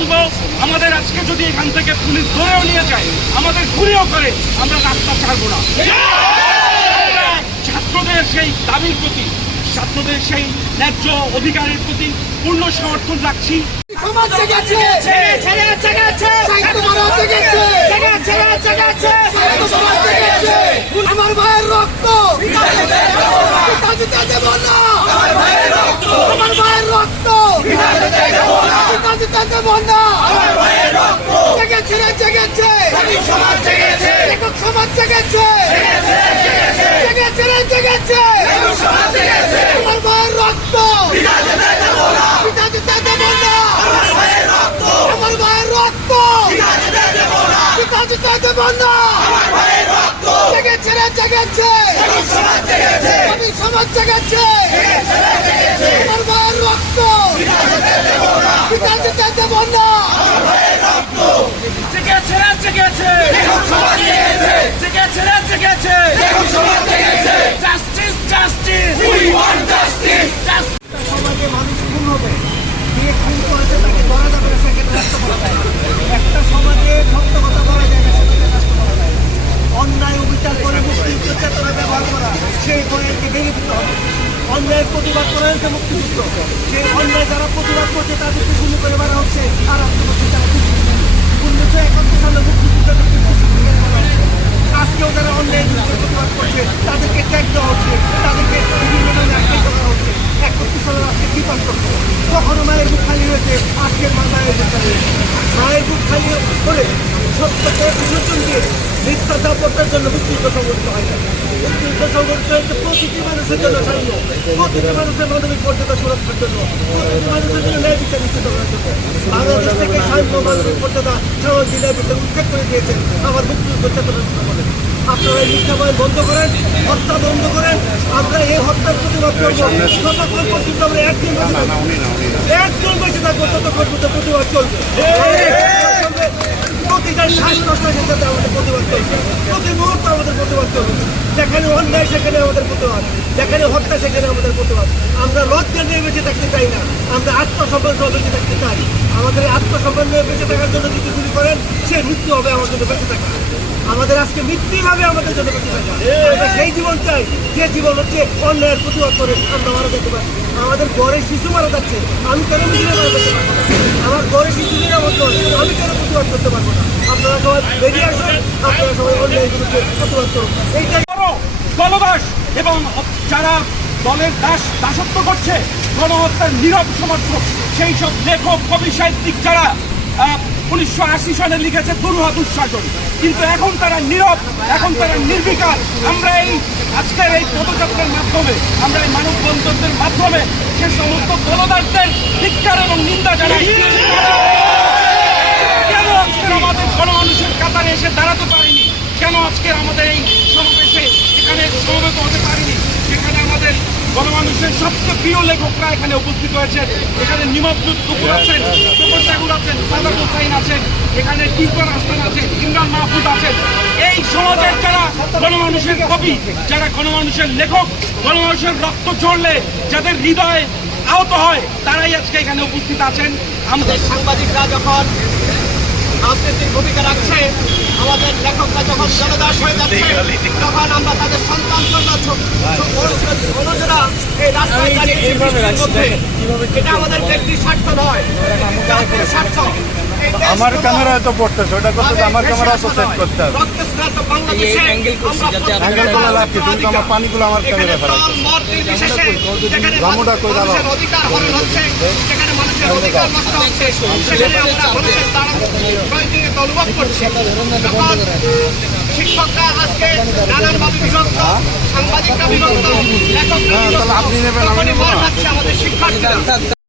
বলব আমাদের আজকে যদি এখান থেকে পুলিশ ধরেও নিয়ে যায় আমাদের ঘুরেও করে আমরা রাস্তা ছাড়বো না। ছাত্রদের সেই দাবির প্রতি ছাত্রদের সেই ন্যায্য অধিকারের প্রতি পূর্ণ সমর্থন রাখছি। সমাজ জেগেছে। সাহিত্য সমাজ জেগেছে। সাহিত্য সমাজ জেগেছে। আমার ভাইয়ের রক্ত। পিতা দিতে দেব না আমার ভাইয়ের রক্ত পিতা দেব না জেগেছে রে জেগেছে লেখক সমাজ জেগেছে জেগেছে রে জেগেছে আমার ভাইয়ের রক্ত পিতা দিতে দেব না আমার ভাইয়ের রক্ত পিতা দিতে দেব না জেগেছে জেগেছে সমাজ জেগেছে ভাইয়ের রক্ত পিতা দিতে দেব না জেগেছে রে জেগেছে জেগেছে রে জেগেছে জাস্টিস জাস্টিস সমাজে মানুষ খুন হবে। যে খুন করেছে তাকে ধরা যাবে না সেখানে রাস্তা করা যায়। একটা সমাজে কথা বলা যায় না সেটাকে রাস্তা করা যায়। অন্যায় অবিচার করে মুক্তিযুদ্ধ চেতনা ব্যবহার করা সেই ভেঙে হবে। অন্যায়ের প্রতিবাদ করা হয়েছে মুক্তিযুদ্ধ। সেই অন্যায় যারা প্রতিবাদ করছে তাদেরকে গুলি করে মারা হচ্ছে আর আপনি তারা উনিশশো একাত্তর সালে মুক্তিযুদ্ধকে আজকেও যারা অন্যায় বিরুদ্ধে প্রতিবাদ করছে তাদেরকে ট্যাগ দেওয়া হচ্ছে তাদেরকে বিভিন্ন নামে আখ্যায়িত করা হচ্ছে একত্রিশ সালের আজকে কি পান করছে কখনো মায়ের বুক খালি হয়েছে, আজকের মা মায়ের বুক মায়ের বুক খালি হলে সত্যকে বিসর্জন দিয়ে মিথ্যা দাপটের জন্য মুক্তিযুদ্ধ সংগঠিত হয়। না মুক্তিযুদ্ধ সংগঠিত হয়েছে প্রতিটি মানুষের জন্য সাম্য প্রতিটি মানুষের মানবিক মর্যাদা সুরক্ষার জন্য, প্রতিটি মানুষের জন্য ন্যায় বিচার নিশ্চিত করার জন্য। বাংলাদেশ থেকে সাম্য মানবিক মর্যাদা সামাজিক ন্যায় বিচার উচ্ছেদ করে দিয়েছেন। আমার মুক্তিযুদ্ধ আপনারা এই মিথ্যা বন্ধ করেন, হত্যা বন্ধ করেন আমরা এই হত্যার প্রতিবাদ করব যতক্ষণ পর্যন্ত আমরা একজন একজন বেঁচে থাকব ততক্ষণ পর্যন্ত প্রতিবাদ চলবে। চলবে। প্রতিটা শ্বাসকষ্টের সাথে আমাদের প্রতিবাদ চলবে। প্রতি মুহূর্তে আমাদের প্রতিবাদ চলবে। যেখানে অন্যায় সেখানে আমাদের প্রতিবাদ। যেখানে হত্যা সেখানে আমাদের প্রতিবাদ আমরা লজ্জা নিয়ে বেঁচে থাকতে চাই না। আমরা আত্মসম্মান সহ বেঁচে থাকতে চাই। আমাদের আত্মসম্মান নিয়ে বেঁচে থাকার জন্য যদি গুলি করেন, সে মৃত্যু হবে আমার জন্য বেঁচে থাকা। আমাদের আজকে মৃত্যুই হবে আমাদের জন্য বেঁচে থাকা। সেই জীবন চাই, যে জীবন হচ্ছে অন্যায়ের প্রতিবাদ করে আমরা মারা যেতে পারি। আমাদের ঘরে শিশু মারা যাচ্ছে, আমি কেন মিছিলে মারা যেতে পারব আমার ঘরে শিশু নিরাপদ নয় আমি কেন প্রতিবাদ করতে পারব না? আপনারা সবাই বেরিয়ে আসুন, আপনারা সবাই অন্যায়ের বিরুদ্ধে প্রতিবাদ করুন। এইটাই দলদাস এবং যারা দলের দাস দাসত্ব করছে, গণহত্যার নীরব সমর্থক, সেই সব লেখক, কবি, সাহিত্যিক যারা উনিশশো আশি সালে লিখেছে দুরুহা দুঃশাসন কিন্তু এখন তারা নীরব, এখন তারা নির্বিকার। আমরা এই আজকের এই পদযাত্রার মাধ্যমে, আমরা এই মানব মানববন্ধনদের মাধ্যমে সে সমস্ত দলদাসদের ধিক্কার এবং নিন্দা জানাই। কেন আজকের আমাদের গণমানুষের কাতারে এসে দাঁড়াতে পারিনি? কেন আজকের আমাদের এই সমবেত হতে পারিনি। সেখানে আমাদের গণমানুষের সবচেয়ে প্রিয় লেখকরা এখানে উপস্থিত হয়েছেন। এখানে নিমজ্জুদ কুকুর আছেন সুপর ঠাকুর আছেন সাদাক হোসাইন আছেন এখানে টিম্পার আস্তান আছেন ইমরান মাহফুজ আছেন। এই সমাজের যারা গণমানুষের কবি যারা গণমানুষের লেখক গণমানুষের রক্ত চড়লে যাদের হৃদয় আহত হয় তারাই আজকে এখানে উপস্থিত আছেন। আমাদের সাংবাদিকরা যখন রাজনীতির ভূমিকা রাখছে। আমাদের লেখকরা যখন জনদাস হয়ে যাচ্ছে তখন আমরা তাদের সন্তান অনুজরা এই রাস্তায় দাঁড়িয়ে এটা আমাদের ব্যক্তির স্বার্থ নয়। স্বার্থ। আমার এবং ক্যামেরায় তো পড়তেছে ওটা করতে আমার ক্যামেরা তো সেট করতে হবে। আমরা অ্যাঙ্গেল করে রাখছি তুমি তো আমার পানিগুলো আমার ক্যামেরা রামুটা কই? দাঁড়াও? মানুষের অধিকার হরণ হচ্ছে, যেখানে মানুষের অধিকার নষ্ট হচ্ছে, সেখানে আমরা মানুষের দাঁড়ানো প্রয়োজনীয়তা অনুভব করছি। যখন শিক্ষকরা আজকে নানানভাবে বিভক্ত, সাংবাদিকরা বিভক্ত, লেখকরা বিভক্ত। আমাদের শিক্ষার্থীরা